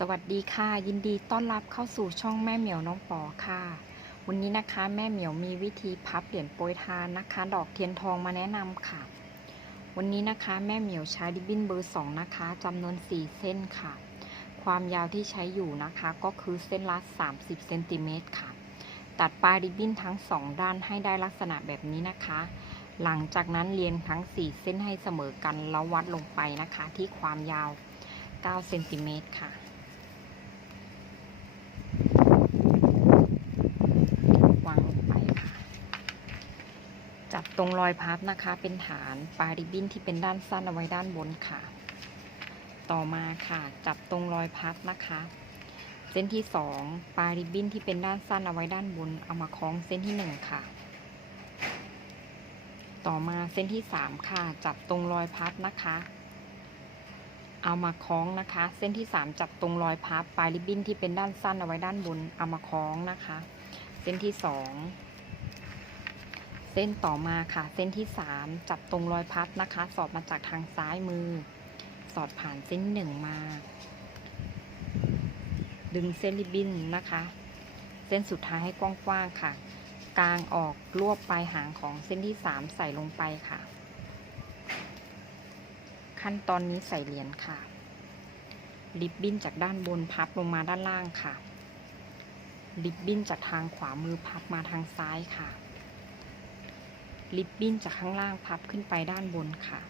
สวัสดีค่ะ ยินดีต้อนรับเข้าสู่ช่องแม่เหมียวน้องปอค่ะ วันนี้นะคะแม่เหมียวมีวิธีพับเหรียญโปรยทานนะคะ ดอกเทียนทองมาแนะนำค่ะ วันนี้นะคะแม่เหมียวใช้ดิบบินเบอร์2นะคะจำนวน4เส้นค่ะ ความยาวที่ใช้อยู่นะคะ ก็คือเส้นละ30เซนติเมตรค่ะ ตัดปลายริบบิ้นทั้ง2ด้านให้ได้ลักษณะแบบนี้นะคะ หลังจากนั้นเรียงทั้ง4เส้นให้เสมอกันแล้ววัดลงไปนะคะ ที่ความยาว9เซนติเมตรค่ะ วางลงไปค่ะ จับตรงรอยพับนะคะ เป็นฐานปลายริบบิ้นที่เป็นด้านสั้นเอาไว้ด้านบนค่ะ ต่อมาค่ะ จับตรงรอยพับนะคะ เส้นที่สองปลายริบบิ้นที่เป็นด้านสั้นเอาไว้ด้านบน เอามาคล้องเส้นที่หนึ่งค่ะ ต่อมาเส้นที่สามค่ะ จับตรงรอยพับนะคะ เอามาคล้องนะคะ เส้นที่สามจับตรงรอยพับปลายริบบิ้นที่เป็นด้านสั้นเอาไว้ด้านบน เอามาคล้องนะคะ เส้นที่สอง เส้นต่อมาค่ะ เส้นที่สามจับตรงรอยพับนะคะ สอดมาจากทางซ้ายมือ สอดผ่านเส้นหนึ่งมา ดึงเส้นริบบิ้นนะคะ เส้นสุดท้ายให้กว้างๆค่ะ กลางออกรวบปลายหางของเส้นที่สามใส่ลงไปค่ะ ขั้นตอนนี้ใส่เหรียญค่ะ ริบบิ้นจากด้านบนพับลงมาด้านล่างค่ะ ริบบิ้นจากทางขวามือพับมาทางซ้ายค่ะ ริบบิ้นจากข้างล่างพับขึ้นไปด้านบนค่ะ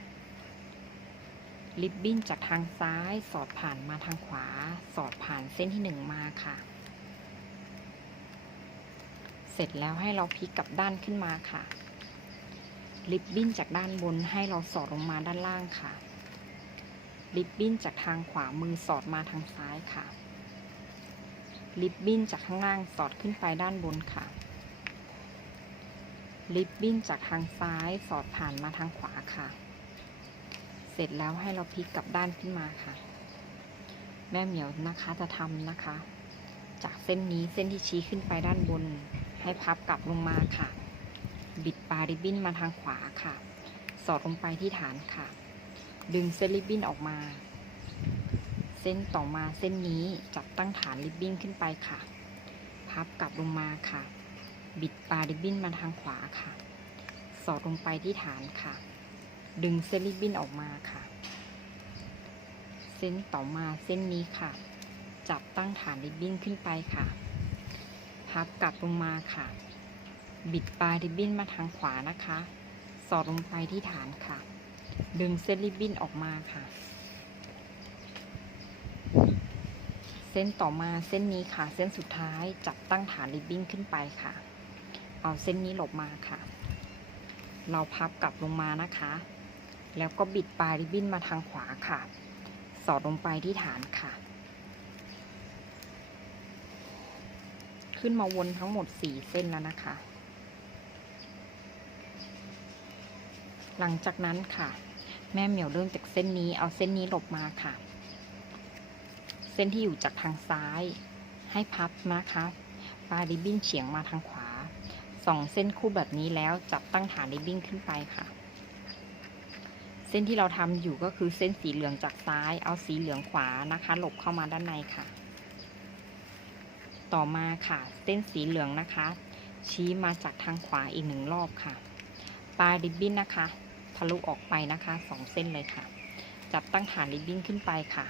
ริบบิ้นจากทางซ้ายสอดผ่านมาทางขวา สอดผ่านเส้นที่หนึ่งมาค่ะ เสร็จแล้วให้เราพลิกกลับด้านขึ้นมาค่ะริบบิ้นจากด้านบนให้เราสอดลงมาด้านล่างค่ะริบบิ้นจากทางขวามือสอดมาทางซ้ายค่ะริบบิ้นจากข้างล่างสอดขึ้นไปด้านบนค่ะ ริบบิ้นจากทางซ้ายสอดผ่านมาทางขวาค่ะ เสร็จแล้วให้เราพลิกกลับด้านขึ้นมาค่ะ แม่เหมียวนะคะจะทำนะคะ จากเส้นนี้เส้นที่ชี้ขึ้นไปด้านบน ให้พับกลับลงมาค่ะ บิดปลายริบบิ้นมาทางขวาค่ะ สอดลงไปที่ฐานค่ะ ดึงเส้นริบบิ้นออกมา เส้นต่อมาเส้นนี้จับตั้งฐานริบบิ้นขึ้นไปค่ะ พับกลับลงมาค่ะ บิดปลายริบบิ้นมาทางขวาค่ะ สอดลงไปที่ฐานค่ะ ดึงเส้นริบบิ้นออกมาค่ะ เส้นต่อมาเส้นนี้ค่ะ จับตั้งฐานริบบิ้นขึ้นไปค่ะ พับกลับลงมาค่ะ บิดปลายริบบิ้นมาทางขวานะคะ สอดลงไปที่ฐานค่ะ ดึงเส้นริบบิ้นออกมาค่ะ เส้นต่อมาเส้นนี้ค่ะ เส้นสุดท้ายจับตั้งฐานริบบิ้นขึ้นไปค่ะ เอาเส้นนี้หลบมาค่ะ เราพับกลับลงมานะคะ แล้วก็บิดปลายริบบิ้นมาทางขวาค่ะ สอดลงไปที่ฐานค่ะ ขึ้นมาวนทั้งหมด4เส้นแล้วนะคะ หลังจากนั้นค่ะ แม่เหมียวเริ่มจากเส้นนี้ เอาเส้นนี้หลบมาค่ะ เส้นที่อยู่จากทางซ้าย ให้พับนะคะปลายริบบิ้นเฉียงมาทางขวา สองเส้นคู่แบบนี้แล้วจับตั้งฐานริบบิ้นขึ้นไปค่ะ เส้นที่เราทำอยู่ก็คือเส้นสีเหลืองจากซ้าย เอาสีเหลืองขวานะคะ หลบเข้ามาด้านในค่ะ ต่อมาค่ะ เส้นสีเหลืองนะคะ ชี้มาจากทางขวาอีกหนึ่งรอบค่ะ ปลายริบบิ้นนะคะ ทะลุออกไปนะคะสองเส้นเลยค่ะ จับตั้งฐานริบบิ้นขึ้นไปค่ะ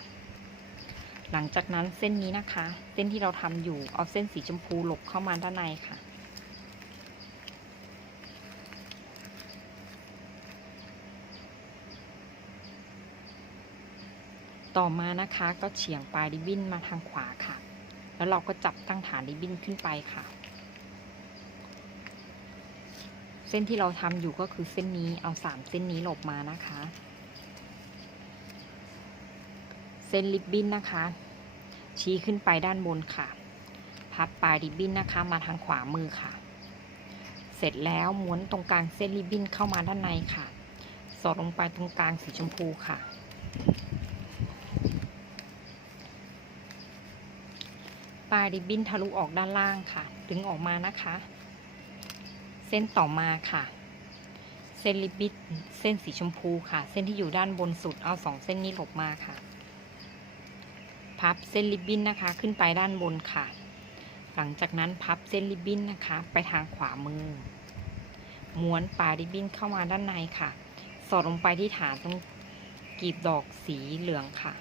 หลังจากนั้นเส้นนี้นะคะ เส้นที่เราทำอยู่เอาเส้นสีชมพูหลบเข้ามาด้านในค่ะ ต่อมานะคะก็เฉียงปลายริบบิ้นมาทางขวาค่ะ แล้วเราก็จับตั้งฐานริบบิ้นขึ้นไปค่ะ เส้นที่เราทำอยู่ก็คือเส้นนี้เอาสามเส้นนี้หลบมานะคะ เส้นริบบิ้นนะคะ ชี้ขึ้นไปด้านบนค่ะ พับปลายริบบิ้นนะคะ มาทางขวามือค่ะ เสร็จแล้วม้วนตรงกลางเส้นริบบิ้นเข้ามาด้านในค่ะ สอดลงไปตรงกลางสีชมพูค่ะ ลายริบบิ้นทะลุออกด้านล่างค่ะ ดึงออกมานะคะ เส้นต่อมาค่ะ เส้นริบบิ้นเส้นสีชมพูค่ะ เส้นที่อยู่ด้านบนสุดเอาสองเส้นนี้หลบมาค่ะ พับเส้นริบบิ้นนะคะ ขึ้นไปด้านบนค่ะ หลังจากนั้นพับเส้นริบบิ้นนะคะ ไปทางขวามือ ม้วนปลายริบบิ้นเข้ามาด้านในค่ะ สอดลงไปที่ฐานตรงกีบดอกสีเหลืองค่ะ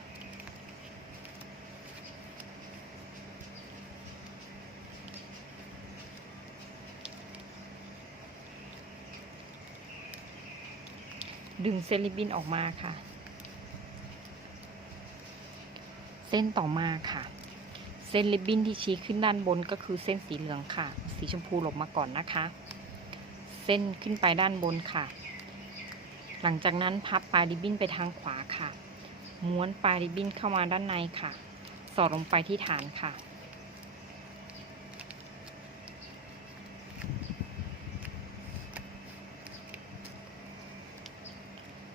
ดึงเส้นริบบิ้นออกมาค่ะ เส้นต่อมาค่ะ เส้นริบบิ้นที่ชี้ขึ้นด้านบนก็คือเส้นสีเหลืองค่ะ สีชมพูหลบมาก่อนนะคะ เส้นขึ้นไปด้านบนค่ะ หลังจากนั้นพับปลายริบบิ้นไปทางขวาค่ะ ม้วนปลายริบบิ้นเข้ามาด้านในค่ะ สอดลงไปที่ฐานค่ะ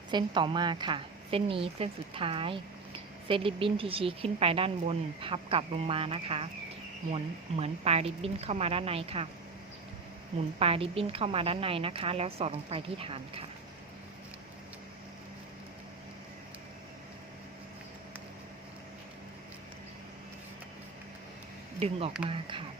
เส้นต่อมาค่ะ เส้นนี้เส้นสุดท้าย เส้นริบบิ้นที่ชี้ขึ้นไปด้านบน พับกลับลงมานะคะหมุนเหมือนปลายริบบิ้นเข้ามาด้านในค่ะ หมุนปลายริบบิ้นเข้ามาด้านในนะคะ แล้วสอดลงไปที่ฐานค่ะ ดึงออกมาค่ะ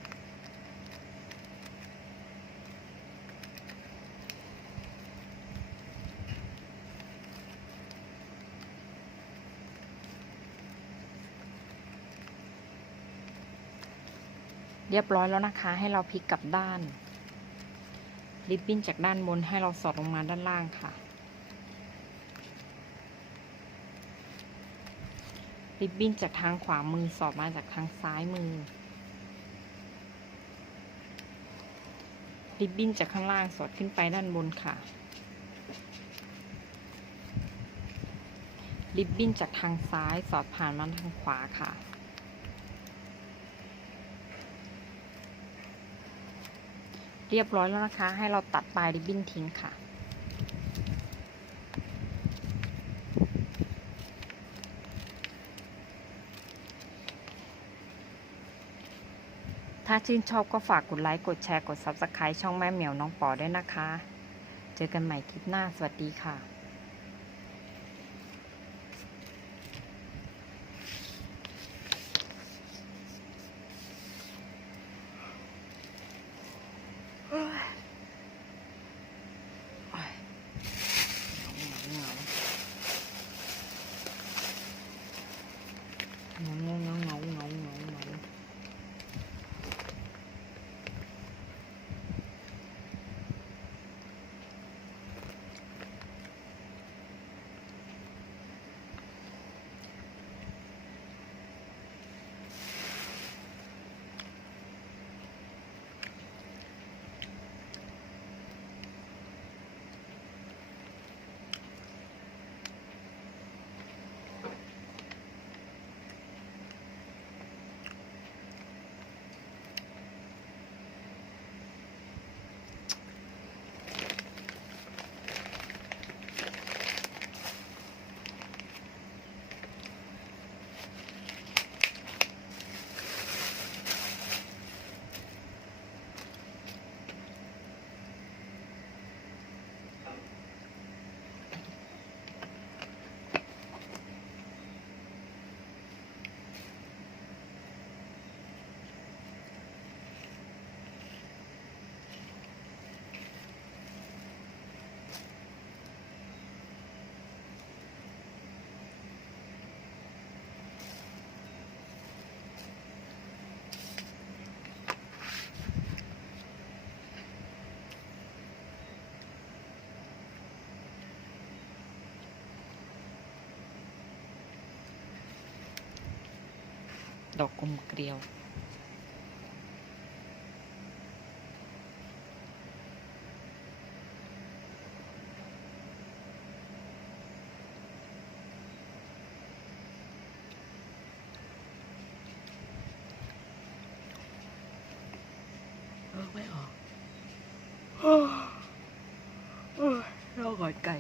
เรียบร้อยแล้วนะคะ ให้เราพลิกกลับด้าน ริบบิ้นจากด้านบนให้เราสอดลงมาด้านล่างค่ะ ริบบิ้นจากทางขวามือสอดมาจากทางซ้ายมือ ริบบิ้นจากข้างล่างสอดขึ้นไปด้านบนค่ะ ริบบิ้นจากทางซ้ายสอดผ่านมาทางขวาค่ะ เรียบร้อยแล้วนะคะ ให้เราตัดปลายริบบิ้นทิ้งค่ะ ถ้าชื่นชอบก็ฝากกดไลค์ กดแชร์ กด Subscribe ช่องแม่เหมียวน้องปอด้วยนะคะ เจอกันใหม่คลิปหน้า สวัสดีค่ะ ดอกกลมเกลียวเออไม่ออกโอ้ยเรากอดไก่